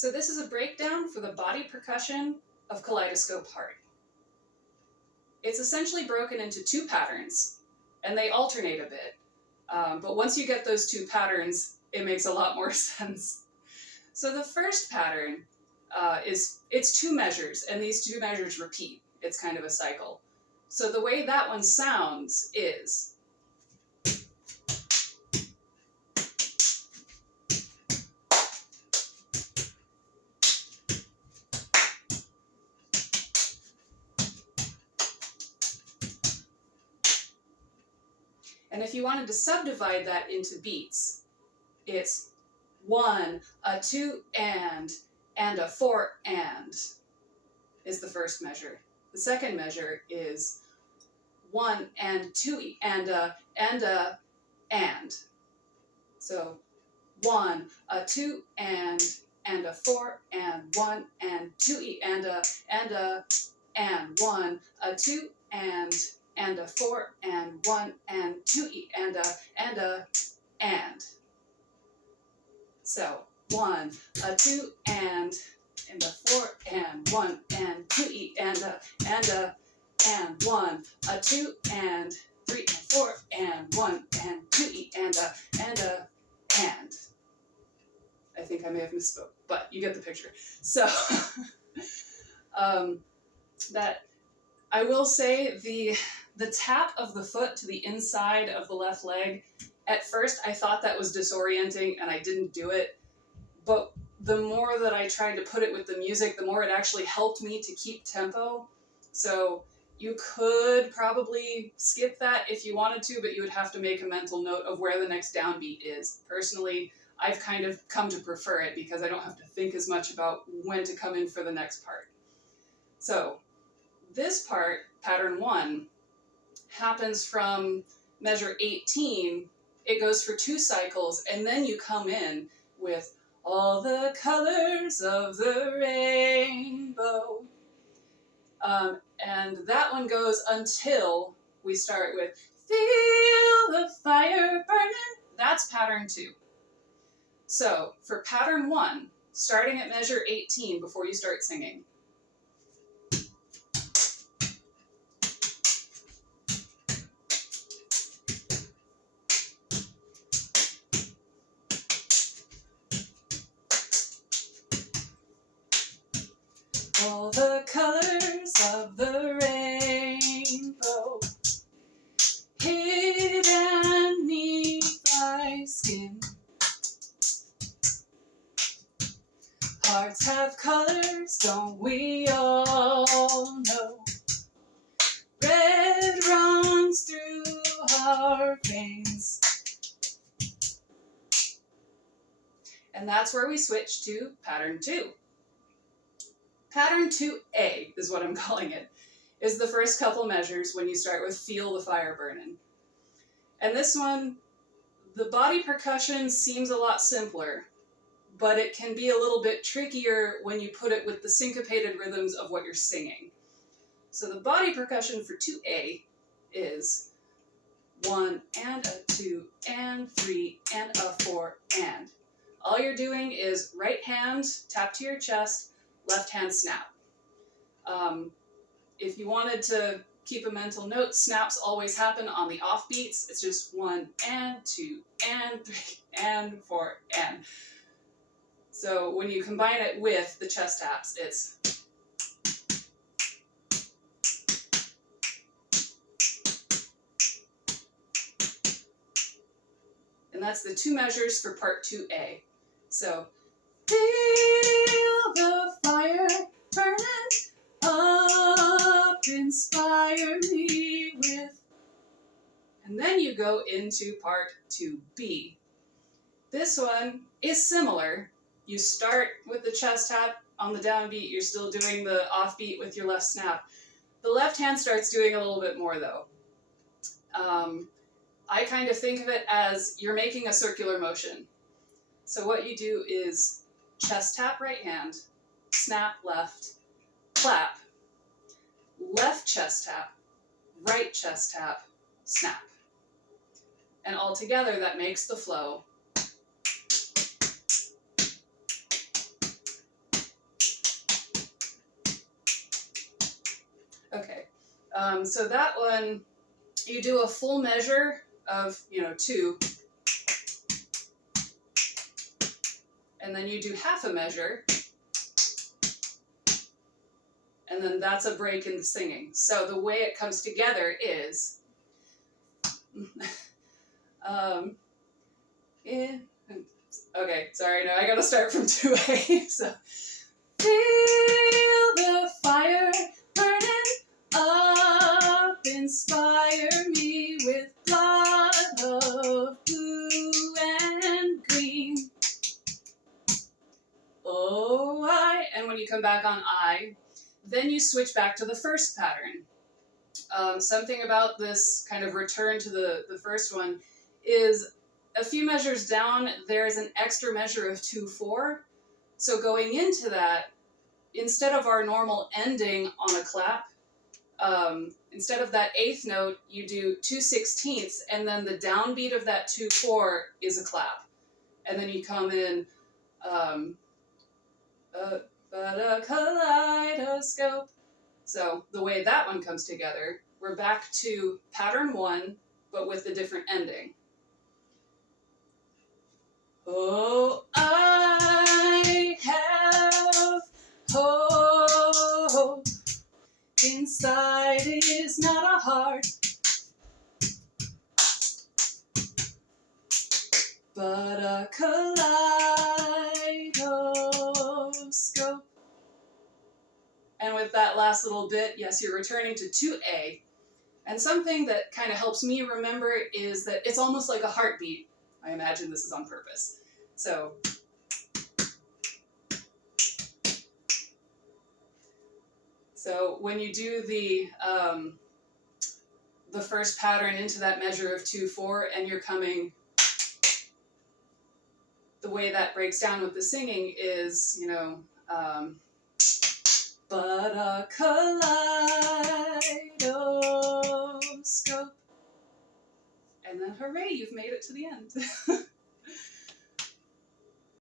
So this is a breakdown for the body percussion of Kaleidoscope Heart. It's essentially broken into two patterns, and they alternate a bit. But once you get those two patterns, it makes a lot more sense. So the first pattern it's two measures, and these two measures repeat. It's kind of a cycle. So the way that one sounds is... And if you wanted to subdivide that into beats, it's 1, a 2 and a 4 and is the first measure. The second measure is 1 and 2 and a and. So 1, a 2 and a 4 and 1 and 2 and a and 1, a 2 and a 4 and 1 and 2 and a and. So 1, a 2 and a 4 and 1 and 2 and a and 1, a 2 and 3 and 4 and 1 and 2 and a and. I think I may have misspoke, but you get the picture. So that I will say the tap of the foot to the inside of the left leg, at first I thought that was disorienting and I didn't do it, but the more that I tried to put it with the music, the more it actually helped me to keep tempo. So you could probably skip that if you wanted to, but you would have to make a mental note of where the next downbeat is. Personally, I've kind of come to prefer it because I don't have to think as much about when to come in for the next part. So this part, pattern 1, happens from measure 18. It goes for 2 cycles, and then you come in with all the colors of the rainbow. And that one goes until we start with feel the fire burning. That's pattern 2. So for pattern 1, starting at measure 18 before you start singing. All the colors of the rainbow hidden neath thy skin. Hearts have colors, don't we all know? Red runs through our veins. And that's where we switch to pattern 2. Pattern 2A is what I'm calling it, is the first couple measures when you start with feel the fire burning. And this one, the body percussion seems a lot simpler, but it can be a little bit trickier when you put it with the syncopated rhythms of what you're singing. So the body percussion for 2A is 1 and a 2 and 3 and a 4 and. All you're doing is right hand, tap to your chest, left hand snap. If you wanted to keep a mental note, snaps always happen on the off beats. It's just 1 and 2 and 3 and 4 and. So when you combine it with the chest taps, it's... And that's the 2 measures for part 2A. So, feel the fire burning up, inspire me with. And then you go into part 2B. This one is similar. You start with the chest tap on the downbeat. You're still doing the offbeat with your left snap. The left hand starts doing a little bit more though. I kind of think of it as you're making a circular motion. So what you do is chest tap right hand, snap left, clap, left chest tap, right chest tap, snap. And all together that makes the flow. So that one, you do a full measure of, 2, and then you do half a measure, and then that's a break in the singing. So the way it comes together is, okay, sorry, no, I gotta start from 2A. So, feel the fire burning up, inspire me with blood of blue and green. Oh, and when you come back on I, then you switch back to the first pattern. Something about this kind of return to the first one is a few measures down, there's an extra measure of 2/4. So going into that, instead of our normal ending on a clap, instead of that 8th note, you do 2/16, and then the downbeat of that 2/4 is a clap. And then you come in, but a kaleidoscope. So the way that one comes together, we're back to pattern 1, but with a different ending. Oh, I have hope. Inside is not a heart, but a kaleidoscope. And with that last little bit, yes, you're returning to 2A. And something that kind of helps me remember is that it's almost like a heartbeat. I imagine this is on purpose. So when you do the first pattern into that measure of 2/4, and you're coming, the way that breaks down with the singing is, but a kaleidoscope. And then hooray, you've made it to the end.